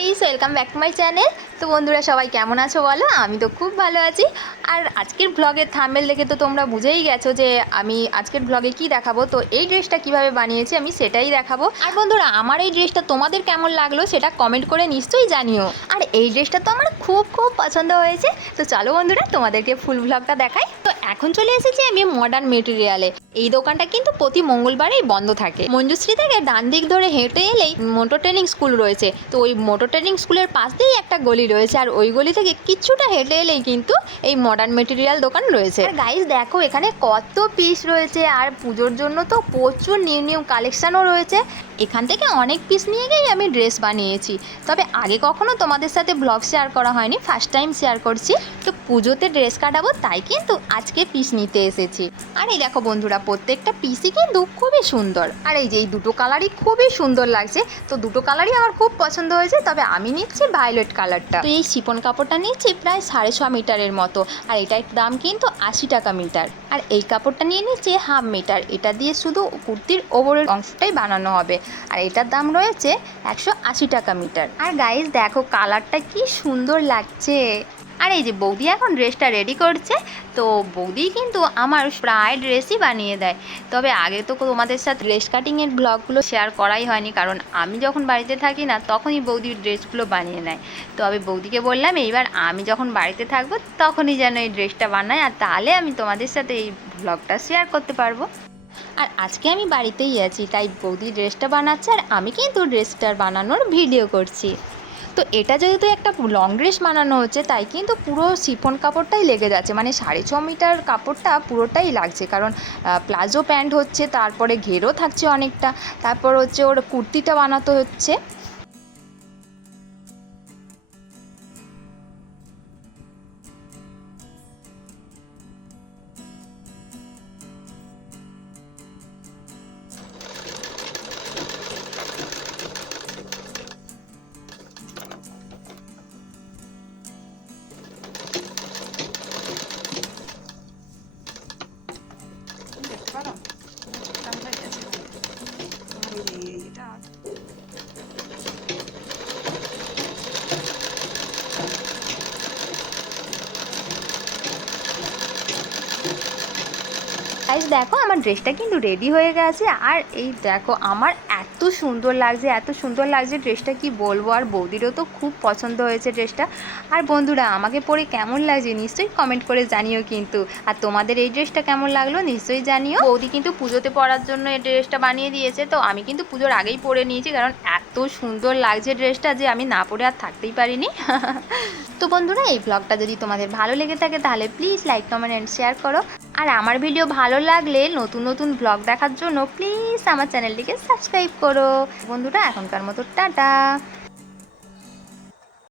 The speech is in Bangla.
Guys welcome back to my channel তো বন্ধুরা, সবাই কেমন আছো বলো? আমি তো খুব ভালো আছি। আর আজকের ব্লগের থাম্বেল দেখে তো তোমরা বুঝেই গেছো যে আমি আজকের ব্লগে কি দেখাবো। তো এই ড্রেসটা কীভাবে বানিয়েছি আমি সেটাই দেখাবো। আর বন্ধুরা, আমার এই ড্রেসটা তোমাদের কেমন লাগল সেটা কমেন্ট করে নিশ্চয়ই জানিও। আর এই ড্রেসটা তো আমার খুব খুব পছন্দ হয়েছে। তো চলো বন্ধুরা, তোমাদেরকে ফুল ব্লগটা দেখাই। তো এখন চলে এসেছি আমি মডার্ন মেটেরিয়ালে এই দোকানটা কিন্তু প্রতি মঙ্গলবারেই বন্ধ থাকে। মঞ্জুশ্রী থেকে ডান দিক ধরে হেঁটে এলেই মোটর ট্রেনিং স্কুল রয়েছে। তো ওই মোটর ট্রেনিং স্কুলের পাশ দিয়েই একটা গলি রয়েছে আর ওই গলি থেকে কিছুটা হেঁটে এলেই কিন্তু এই মডার্ন মেটেরিয়াল দোকান রয়েছে। আর গাইস দেখো, এখানে কত পিস রয়েছে আর পুজোর জন্য তো প্রচুর নিউ নিউ কালেকশানও রয়েছে। এখান থেকে অনেক পিস নিয়ে গিয়েই আমি ড্রেস বানিয়েছি। তবে আগে কখনো তোমাদের সাথে ব্লগ শেয়ার করা হয়নি ফার্স্ট টাইম শেয়ার করছি। তো পুজোতে ড্রেস কাটাবো, তাই কিন্তু আজকে পিস নিতে এসেছি। আর এই দেখো বন্ধুরা প্রত্যেকটা পিসই কিন্তু খুবই সুন্দর। আর এই যে এই দুটো কালারই খুবই সুন্দর লাগছে। তো দুটো কালারই আমার খুব পছন্দ হয়েছে তবে আমি নিচ্ছি ভায়োলেট কালারটা তো এই শিপন কাপড়টা নিচ্ছি প্রায় সাড়ে ছ মিটারের মতো আর এটার দাম কিন্তু আশি টাকা মিটার। আর এই কাপড়টা নিয়ে নিচ্ছি হাফ মিটার এটা দিয়ে শুধু কুর্তির ওপরের অংশটাই বানানো হবে। আর এটার দাম রয়েছে একশো আশি টাকা মিটার। আর গাইজ দেখো কালারটা কি সুন্দর লাগছে। আর এই যে বৌদি এখন ড্রেসটা রেডি করছে, তো বৌদি কিন্তু আমার প্রায় ড্রেসই বানিয়ে দেয়। তবে আগে তো তোমাদের সাথে ড্রেস কাটিংয়ের ব্লগগুলো শেয়ার করাই হয়নি, কারণ আমি যখন বাড়িতে থাকি না, তখনই বৌদি ড্রেসগুলো বানিয়ে নেয়। তবে বৌদিকে বললাম, এইবার আমি যখন বাড়িতে থাকব, তখনই যেন এই ড্রেসটা বানাই আর তাহলে আমি তোমাদের সাথে এই ব্লগটা শেয়ার করতে পারব। আর আজকে আমি বাড়িতেই আছি, তাই বৌদি ড্রেসটা বানাচ্ছে, আর আমি কিন্তু ড্রেসটার বানানোর ভিডিও করছি। তো এটা যেহেতু একটা লং ড্রেস বানানো হচ্ছে, তাই কিন্তু পুরো শিফন কাপড়টাই লেগে যাচ্ছে। মানে সাড়ে ছ মিটার কাপড়টা পুরোটাই লাগছে। কারণ প্লাজো প্যান্ট হচ্ছে, তারপরে ঘেরও থাকছে অনেকটা। তারপর হচ্ছে ওর কুর্তিটা বানাতে হচ্ছে। গাইস দেখো, আমার ড্রেসটা কিন্তু রেডি হয়ে গেছে। আর এই দেখো, আমার এত সুন্দর লাগছে, এত সুন্দর লাগছে ড্রেসটা কি বলব? আর বৌদিরও তো খুব পছন্দ হয়েছে ড্রেসটা আর বন্ধুরা, আমাকে পরে কেমন লাগছে নিশ্চয়ই কমেন্ট করে জানিও কিন্তু। আর তোমাদের এই ড্রেসটা কেমন লাগল নিশ্চয়ই জানিও। বৌদি কিন্তু পুজোতে পরার জন্য এই ড্রেসটা বানিয়ে দিয়েছে। তো আমি কিন্তু পুজোর আগেই পরে নিয়েছি, কারণ এত সুন্দর লাগছে ড্রেসটা যে আমি না পরে আর থাকতেই পারিনি। তো বন্ধুরা, এই ব্লগটা যদি তোমাদের ভালো লেগে থাকে, তাহলে please like comment and share করো। আর আমার ভিডিও ভালো লাগলে নতুন নতুন ব্লগ দেখার জন্য প্লিজ আমার চ্যানেলটিকে সাবস্ক্রাইব করো। বন্ধুরা, এখনকার মতো টাটা।